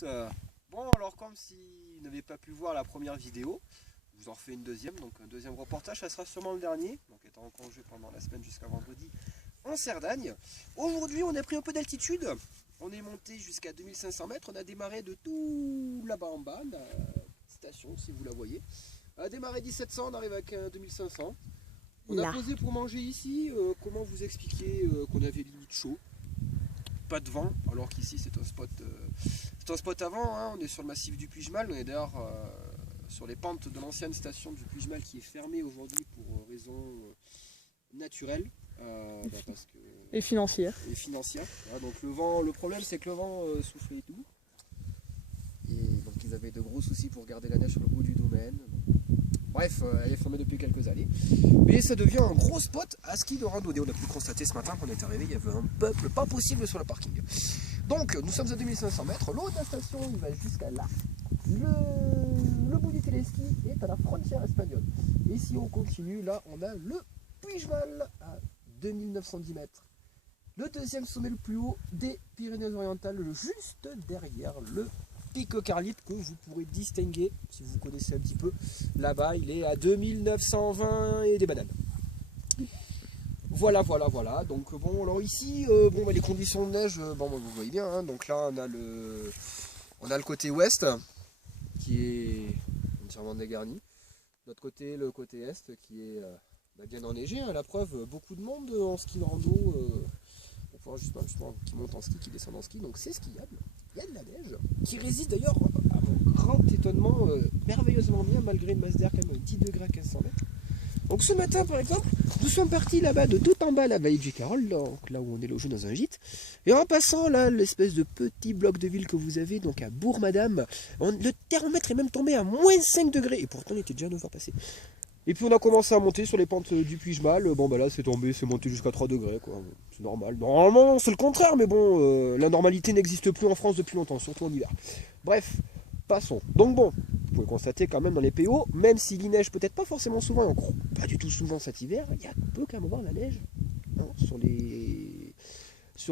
tous. Bon, alors comme si vous n'avez pas pu voir la première vidéo, je vous en refais une deuxième, donc un deuxième reportage, ça sera sûrement le dernier, donc étant en congé pendant la semaine jusqu'à vendredi en Cerdagne. Aujourd'hui, on a pris un peu d'altitude, on est monté jusqu'à 2500 mètres, on a démarré de tout là-bas en bas, la station, si vous la voyez. On a démarré 1700, on arrive avec un 2500. On a posé pour manger ici, comment vous expliquer qu'on avait limite chaud. Pas de vent, alors qu'ici c'est un spot avant, hein. On est sur le massif du Puigmal, on est d'ailleurs sur les pentes de l'ancienne station du Puigmal qui est fermée aujourd'hui pour raisons naturelles parce que, et financières. Voilà, donc le vent, le problème c'est que le vent soufflait et tout. Et donc ils avaient de gros soucis pour garder la neige sur le bout du domaine. Bref, elle est fermée depuis quelques années. Mais ça devient un gros spot à ski de randonnée. On a pu constater ce matin qu'on est arrivé, il y avait un peuple pas possible sur le parking. Donc nous sommes à 2500 mètres, l'eau de la station il va jusqu'à là. Le bout du téléski est à la frontière espagnole. Et si on continue, là on a le Puigmal à 2910 mètres. Le deuxième sommet le plus haut des Pyrénées-Orientales, juste derrière le Pic Carlite que vous pourrez distinguer si vous connaissez un petit peu. Là-bas, il est à 2920 et des bananes. Voilà. Donc bon, alors ici, les conditions de neige, vous voyez bien. Hein, donc là, on a le côté ouest qui est entièrement dégarni. De l'autre côté, le côté est qui est bien enneigé. Hein, la preuve, beaucoup de monde en ski de rando. Justement, qui monte en ski, qui descend en ski, donc c'est skiable. Il y a de la neige, qui résiste d'ailleurs à mon grand étonnement merveilleusement bien, malgré une masse d'air quand même à 10 degrés à 1500 mètres. Donc ce matin par exemple, nous sommes partis là-bas de tout en bas la vallée du Carol, donc là où on est logé dans un gîte, et en passant là l'espèce de petit bloc de ville que vous avez, donc à Bourg-Madame, le thermomètre est même tombé à moins 5 degrés, et pourtant il était déjà 9 heures passées. Et puis on a commencé à monter sur les pentes du Puigmal, là c'est tombé, c'est monté jusqu'à 3 degrés quoi, c'est normal. Normalement c'est le contraire, mais bon, la normalité n'existe plus en France depuis longtemps, surtout en hiver. Bref, passons. Donc bon, vous pouvez constater quand même dans les PO, même s'il y neige peut-être pas forcément souvent, et encore pas du tout souvent cet hiver, il y a peu quand même voir la neige hein, sur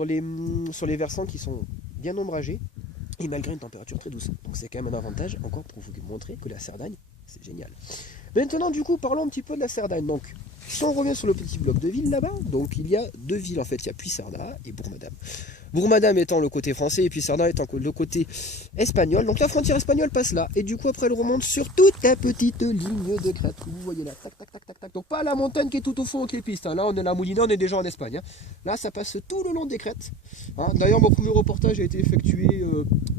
les versants qui sont bien ombragés, et malgré une température très douce. Donc c'est quand même un avantage, encore pour vous montrer que la Cerdagne, c'est génial. Maintenant du coup parlons un petit peu de la Cerdagne. Donc si on revient sur le petit bloc de ville là-bas, donc il y a deux villes en fait, il y a Puigcerdà et Bourg-Madame. Bourg-Madame étant le côté français et Puigcerdà étant le côté espagnol. Donc la frontière espagnole passe là et du coup après elle remonte sur toute la petite ligne de crête. Vous voyez là, tac tac tac tac tac. Donc pas la montagne qui est tout au fond avec les pistes. Hein. Là on est à la Moulina, on est déjà en Espagne. Hein. Là ça passe tout le long des crêtes. Hein. D'ailleurs mon premier reportage a été effectué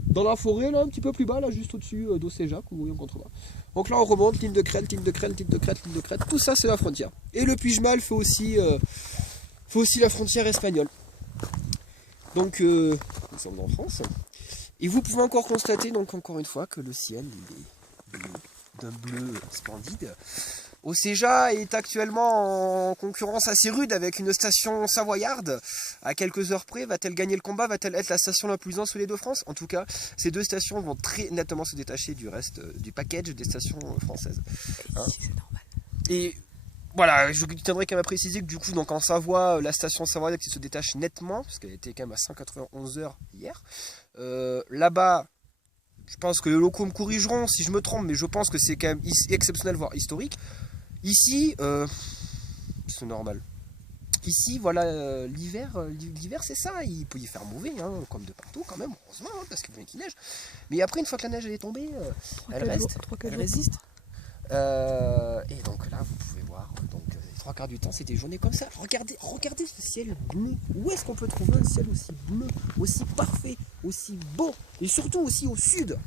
dans la forêt là, un petit peu plus bas là, juste au-dessus d'Océjac, vous voyez en contrebas. Donc là on remonte, ligne de crête, ligne de crête, ligne de crête, ligne de crête, tout ça c'est la frontière. Et le Puigmal fait aussi la frontière espagnole. Donc nous sommes en France. Et vous pouvez encore constater, donc encore une fois, que le ciel il est d'un bleu splendide. Océjac est actuellement en concurrence assez rude avec une station savoyarde. À quelques heures près, va-t-elle gagner le combat? Va-t-elle être la station la plus ancienne des Deux-France? En tout cas, ces deux stations vont très nettement se détacher du reste du package des stations françaises. Hein, c'est normal. Et voilà, je tiendrai quand même à préciser que du coup, donc en Savoie, la station savoyarde qui se détache nettement, parce qu'elle était quand même à 191 heures hier. Là-bas, je pense que les locaux me corrigeront si je me trompe, mais je pense que c'est quand même exceptionnel, voire historique. Ici, c'est normal. Ici, voilà, l'hiver c'est ça, il peut y faire mauvais, hein, comme de partout quand même, heureusement, hein, parce qu'il y a qu'il neige. Mais après, une fois que la neige elle est tombée, elle reste, elle résiste. Et donc là, vous pouvez voir, donc les trois quarts du temps, c'est des journées comme ça. Regardez ce ciel bleu. Où est-ce qu'on peut trouver un ciel aussi bleu, aussi parfait, aussi beau, et surtout aussi au sud?